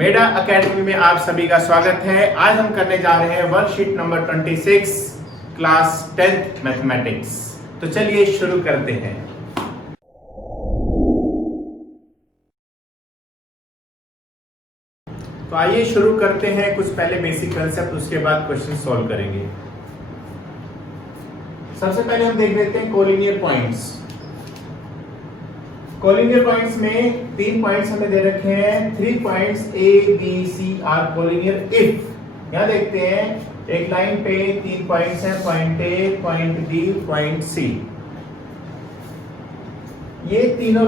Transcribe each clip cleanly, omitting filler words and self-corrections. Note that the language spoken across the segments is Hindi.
मेडा एकेडमी में आप सभी का स्वागत है। आज हम करने जा रहे हैं worksheet number 26 class 10th mathematics. तो चलिए शुरू करते हैं। तो आइए शुरू करते हैं। कुछ पहले बेसिक कंसेप्ट, उसके बाद क्वेश्चन सॉल्व करेंगे। सबसे पहले हम देख लेते हैं कोलिनियर पॉइंट्स। कोलिनियर पॉइंट्स में 3 पॉइंट्स हमें दे रखे हैं। 3 points A, B, C are collinear if. यहां देखते हैं एक लाइन पे 3 पॉइंट्स हैं, point A, point B, point C। ये तीनों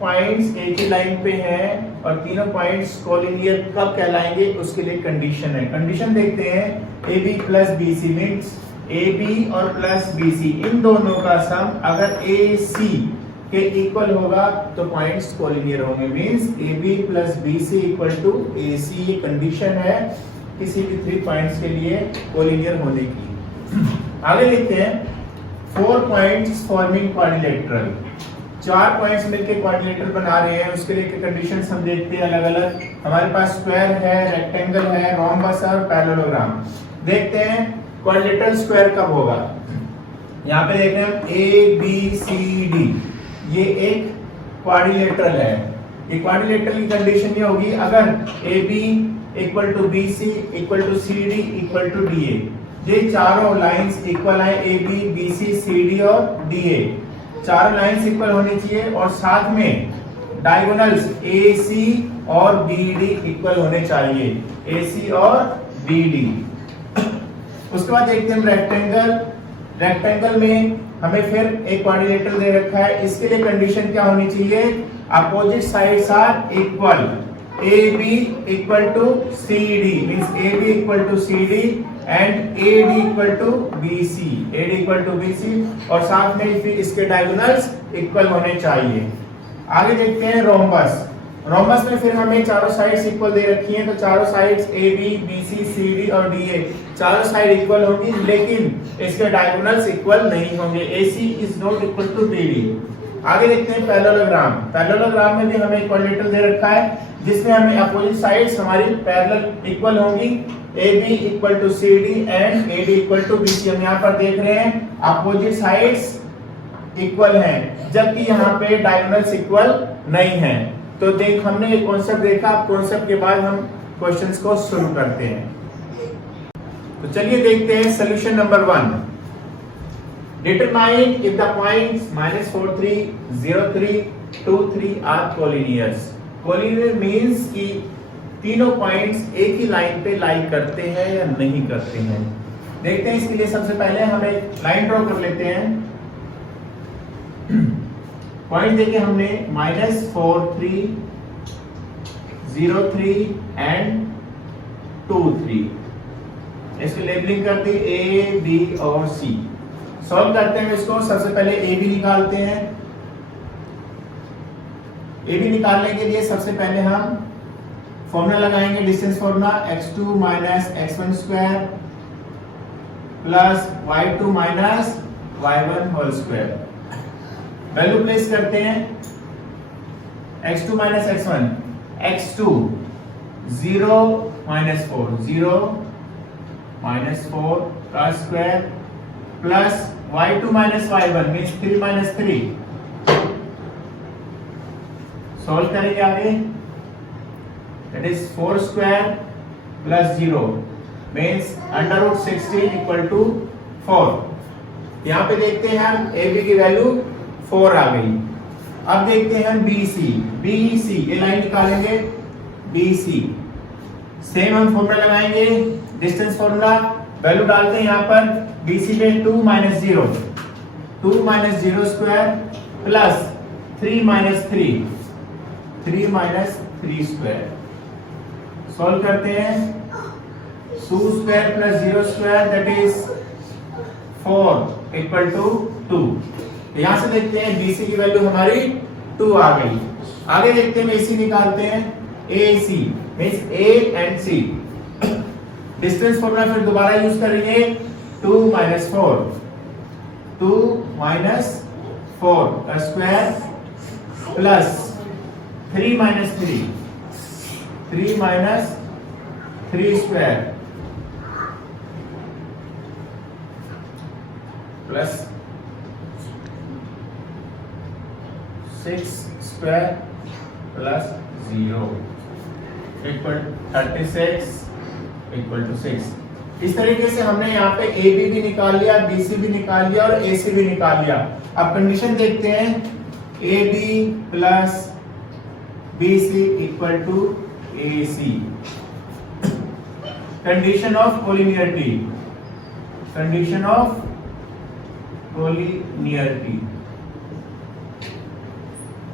पॉइंट्स एक ही लाइन पे हैं और तीनों पॉइंट्स कोलिनियर कब कहलाएंगे उसके लिए कंडीशन है। कंडीशन देखते हैं। AB plus BC means AB और प्लस BC इन दोनों का सम अगर AC के इक्वल होगा तो पॉइंट्स कोलिनियर होंगे। Means AB plus BC equal to AC। ये कंडीशन है किसी भी 3 पॉइंट्स के लिए कोलिनियर होने की। आगे लिखते हैं 4 पॉइंट्स फॉर्मिंग क्वाड्रिलेटरल। 4 पॉइंट्स मिलकर क्वाड्रिलेटरल बना रहे हैं, उसके लिए कंडीशंस हम देखते हैं अलग अलग। हमारे पास स्क्वायर है, रेक्टेंगल है, रोम्बस और पैरेललोग्राम। देखते हैं क्वाड्रिलेटरल स्क्वायर कब होगा। यहाँ पे देख रहे हैं ABCD, ये एक क्वाड्रिलेटरल है। ये क्वाड्रिलेटरल की कंडीशन ये होगी अगर AB equal to BC equal to CD equal to DA। ये चारों लाइंस इक्वल है, AB, BC, CD और DA। चारों लाइंस इक्वल होनी चाहिए और साथ में डायगोनल्स AC और BD इक्वल होने चाहिए। AC और BD। उसके बाद देखते हैं रेक्टेंगल। रेक्टेंगल में हमें फिर एक क्वाड्रिलेटरल दे रखा है। इसके लिए कंडीशन क्या होनी चाहिए। Opposite sides are equal. AB equal to CD means AB equal to CD and AD equal to BC। AD equal to BC और साथ में फिर इसके डायगोनल्स इक्वल होने चाहिए। आगे देखते हैं रोम्बस। रोम्बस में फिर हमें चारों साइड्स इक्वल दे रखी हैं, तो चारों साइड्स AB, BC, CD और DA चारों साइड इक्वल होंगी, लेकिन इसके डायगोनल्स इक्वल नहीं होंगे। AC is not equal to BD। आगे देखते हैं पैरेललोग्राम। पैरेललोग्राम में भी हमें एक क्वाड्रिलेटरल दे रखा है जिसमें हमें अपोजिट साइड्स हमारी पैरेलल इक्वल होंगी। AB equal to CD and AD equal to BC। हम यहाँ पर देख रहे हैं अपोजिट साइड्स इक्वल हैं, जबकि यहाँ पे डायगोनल्स इक्वल नहीं है। तो देख हमने एक कॉन्सेप्ट देखा। कॉन्सेप्ट के बाद हम क्वेश्चंस को शुरू करते हैं। तो चलिए देखते हैं solution number 1। Determine if the points -4, 3, 0, 3, 2, 3 are collinears. Collinear means कि तीनों पॉइंट्स एक ही लाइन पे लाई करते हैं या नहीं करते हैं। देखते हैं। इसके लिए सबसे पहले हम एक लाइन ड्रॉ कर लेते हैं। पॉइंट देखे हमने -4, 3, 0, 3 एंड 2, 3। इसको लेबलिंग कर दी A, B और C। सॉल्व करते हैं इसको। सबसे पहले AB निकालते हैं। AB निकालने के लिए सबसे पहले हम फॉर्मूला लगाएंगे, distance formula x2 minus x1 square plus y2 minus y1 whole square. Value place करते हैं। x2 minus x1, x2 0 minus 4, 0 minus 4 का square plus y2 minus y1 means 3 minus 3। Solve करेंगे आगे। That is 4 square plus 0 means √16 equal to 4। यहां पे देखते हैं हम AB की वैल्यू 4 आ गई। अब देखते हैं हम BC। ये लाइन निकालेंगे BC। सेम हम फॉर्मूला लगाएंगे, डिस्टेंस फॉर्मूला। वैल्यू डालते हैं यहाँ पर BC में 2 minus 0, 2 minus 0 square plus 3 minus 3, 3 minus 3 square. Solve करते हैं। 2 square plus 0 square that is 4 equal to 2। यहां से देखते हैं BC की वैल्यू हमारी 2 आ गई। आगे देखते हैं AC निकालते हैं। AC means A and C। Distance formula फिर दोबारा यूज करेंगे। 2 माइनस 4, 2 माइनस 4 का square plus 3 minus 3, 3 minus 3 square plus 6 square plus 0 equal 36 equal to 6। इस तरीके से हमने यहाँ पे ए बी भी निकाल लिया, बी सी भी निकाल लिया और ए सी भी निकाल लिया। अब कंडीशन देखते हैं, A B plus B C equal to A C. Condition of collinearity, condition of collinearity.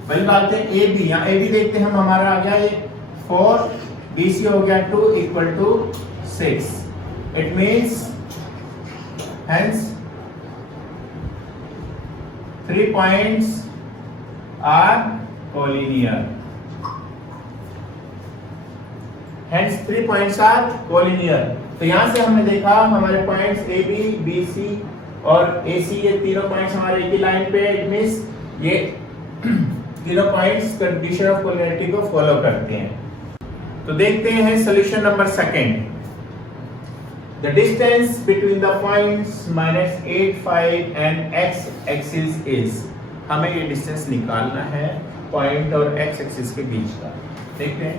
पहली बात है ए बी, यहाँ ए बी देखते हैं हम, हमारा आ गया ये 4, बी सी हो गया 2 equal to 6। It means hence 3 points are collinear. Hence 3 points are collinear. तो यहां से हमने देखा हमारे points A B, B C और ए सी, ये तीनों पॉइंट्स हमारे एक ही लाइन पे है। इट मींस ये तीनों पॉइंट्स कंडीशन ऑफ कोलिनियरिटी को फॉलो करते हैं। तो देखते हैं solution number second. The distance between the points -8, 5 and x axis is, हमें ये डिस्टेंस निकालना है पॉइंट और x एक्सिस के बीच का। देखते हैं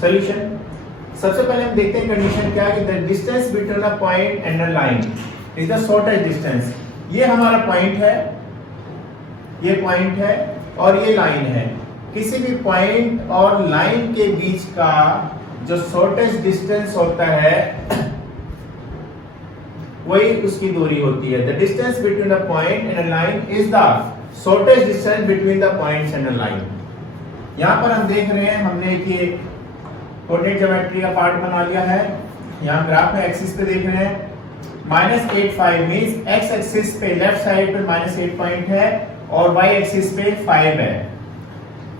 सॉल्यूशन। सबसे पहले हम देखते हैं कंडीशन क्या है कि the distance between a point and a line is the shortest distance। ये हमारा पॉइंट है, ये पॉइंट है और ये लाइन है। किसी भी पॉइंट और लाइन के बीच का जो शॉर्टेस्ट डिस्टेंस होता है वही उसकी दूरी होती है। The distance between a point and a line is the shortest distance between the points and a line. यहाँ पर हम देख रहे हैं, हमने एक कोऑर्डिनेट ज्योमेट्री का पार्ट बना लिया है। यहाँ ग्राफ में एक्सिस पे देख रहे हैं -8, 5 मींस एक्स एक्सिस पे लेफ्ट साइड पे -8 पॉइंट है और वाई एक्सिस पे 5 है।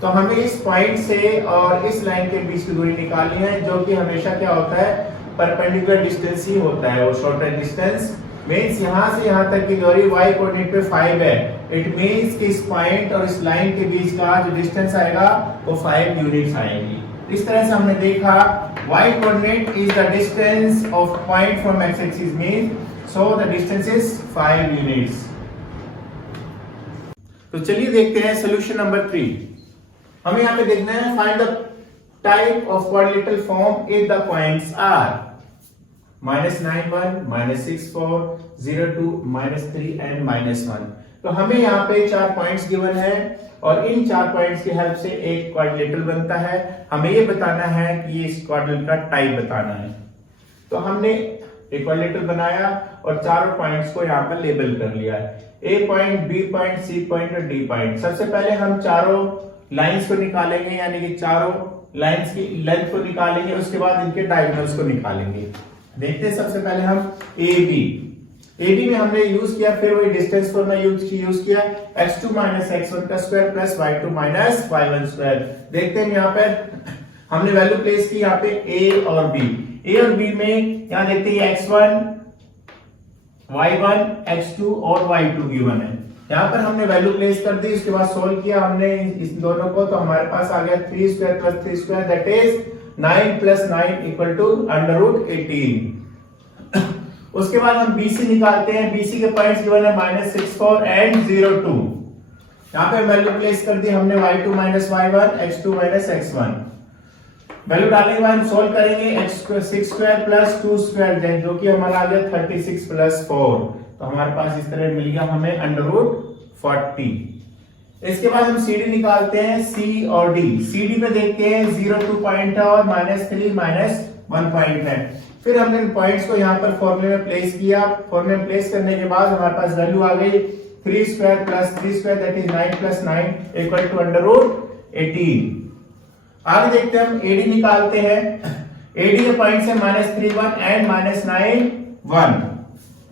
तो हमें इस पॉइंट से और इस लाइन के बीच की दूरी निकालनी है, जो कि हमेशा क्या होता है, परपेंडिकुलर डिस्टेंस ही होता है। वो शॉर्टेस्ट डिस्टेंस मींस यहां से यहां तक की दूरी y कोऑर्डिनेट पे 5 है। इट मींस कि इस पॉइंट और इस लाइन के बीच का जो डिस्टेंस आएगा वो 5 यूनिट्स आएगी। इस तरह से हमने देखा y coordinate is the distance of point from x axis means so the distance is 5 units. तो चलिए देखते हैं सॉल्यूशन नंबर 3। हमें यहां पे देखना है find the type of quadrilateral form if the points are -9, 1, -6, 4, 0, 2, -3 and -1। तो हमें यहाँ पे 4 पॉइंट्स गिवन है और इन 4 पॉइंट्स की हेल्प से एक क्वाड्रिलेटरल बनता है। हमें ये बताना है कि ये इस क्वाड्रिलेटरल का टाइप बताना है। तो हमने एक क्वाड्रिलेटरल बनाया और चारों पॉइंट्स को यहाँ पर लेबल कर लिया है, A point, B point, C point और डी पॉइंट। सबसे पहले हम चारों लाइंस को निकालेंगे, यानी कि चारों लाइंस की लेंथ को निकालेंगे, उसके बाद इनके डायगोनल्स को निकालेंगे। देखते हैं सबसे पहले हम ए बी में हमने यूज किया, फिर वही डिस्टेंस फॉर्मूला यूज किया x2 - x1 का square plus y2 - y1 square. देखते हैं यहाँ पे हमने वैल्यू प्लेस की यहाँ पे a और b में। यहाँ देखते हैं x1, y1, x2 और y2 गिवन है। यहाँ पर हमने वैल्यू प्लेस कर दी, उसके बाद सोल्व किया हमने इस दोनों को, तो हमारे पास आ गया 3 square plus 3 square that is 9 + 9 equal to √18। उसके बाद हम BC निकालते हैं। BC के पॉइंट्स गिवन है -64 एंड 02। यहाँ पे वैल्यू प्लेस कर दी हमने y2 - y1, x2 - x1। Value डालने के बाद हम सोल्व करेंगे x6 स्क्वायर प्लस 2 स्क्वायर, जो कि हमारा आ गया 36 + 4। तो हमारे पास इस तरह मिल गया हमें √40। इसके बाद हम CD निकालते हैं, C और D। CD में देखते हैं 02 पॉइंट है और -3 -1 पॉइंट है। फिर हमने इन पॉइंट्स को यहाँ पर फॉर्मूले में प्लेस किया। फॉर्मूले में प्लेस करने के बाद हमारे पास वैल्यू आ गई 3 square plus 3 square that is 9 + 9 equal to √18। आगे देखते हैं, हम AD निकालते हैं। AD के पॉइंट्स है -31 एंड -9, 1।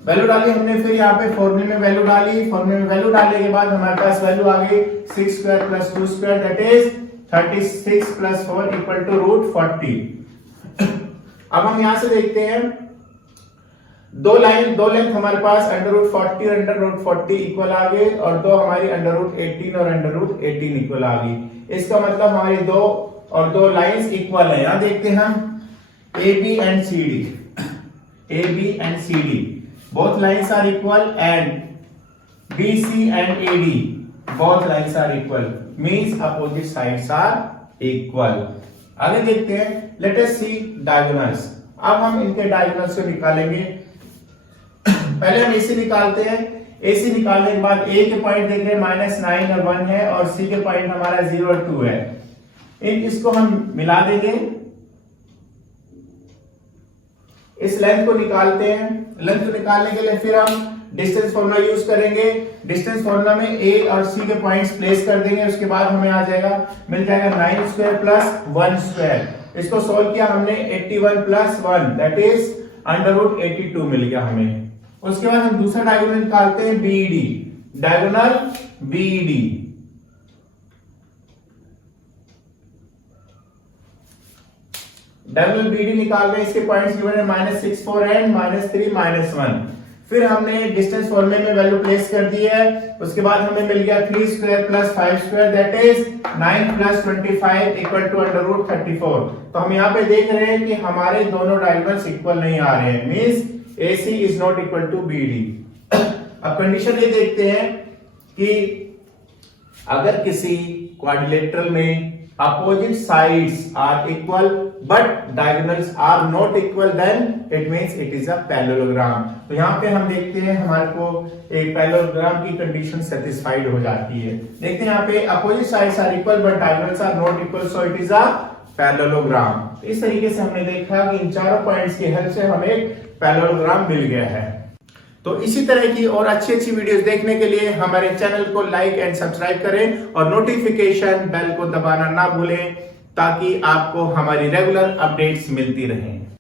वैल्यू डाली हमने, फिर यहाँ पे फॉर्मूले में वैल्यू डाली। फॉर्मूले में वैल्यू डालने के बाद हमारे पास वैल्यू आ गई 6 square plus 2 square that is 36 + 4 equal to √40। अब हम यहां से देखते हैं दो लेंथ हमारे पास √40 और √40 इक्वल आ गए और दो हमारी √18 और √18 इक्वल आ गई। इसका मतलब हमारी दो और दो लाइंस इक्वल है। यहां देखते हैं हम AB and CD, AB and CD both lines are equal and BC and AD both lines are equal means opposite sides are equal। आगे देखते हैं, let us see diagonals। अब हम इनके डायगोनल्स को निकालेंगे। पहले हम AC निकालते हैं। AC निकालने के बाद A के पॉइंट देख रहे हैं -9 और 1 है और C के पॉइंट हमारा 0 और 2 है। इसको हम मिला देंगे, इस लेंथ को निकालते हैं। लेंथ को निकालने के लिए फिर हम डिस्टेंस फॉर्मूला यूज करेंगे। डिस्टेंस फॉर्मूला में A और C के पॉइंट्स प्लेस कर देंगे, उसके बाद हमें आ जाएगा, मिल जाएगा 9 स्क्वायर प्लस 1 स्क्वायर। इसको सोल्व किया हमने, 81 प्लस 1 दैट इज √82 मिल गया हमें। उसके बाद हम दूसरा डायगोनल निकालते हैं BED, diagonal BED। Diagonal BD निकाल रहे हैं, इसके पॉइंट्स गिवन है -64 एंड -3 -1। फिर हमने डिस्टेंस फॉर्मूले में वैल्यू प्लेस कर दी है। उसके बाद हमें मिल गया 3 square plus 5 square that is 9 plus 25 equal to √34। तो हम यहाँ पे देख रहे हैं कि हमारे दोनों डायगोनल्स इक्वल नहीं आ रहे हैं, means AC is not equal to BD। अब कंडीशन ये देखते हैं कि अगर किसी क्वाड्रिलेटरल में opposite sides are equal but diagonals are not equal then it means it is a parallelogram। तो यहाँ पे हम देखते हैं हमारे को एक पैरेललोग्राम की कंडीशन सेटिस्फाइड हो जाती है। देखते हैं यहाँ पे opposite sides are equal but diagonals are not equal so it is a parallelogram। इस तरीके से हमने देखा कि इन चारों पॉइंट्स की हेल्प से हमें एक पैरेललोग्राम मिल गया है। तो इसी तरह की और अच्छी अच्छी वीडियोस देखने के लिए हमारे चैनल को लाइक एंड सब्सक्राइब करें और नोटिफिकेशन बेल को दबाना ना भूलें ताकि आपको हमारी रेगुलर अपडेट्स मिलती रहें।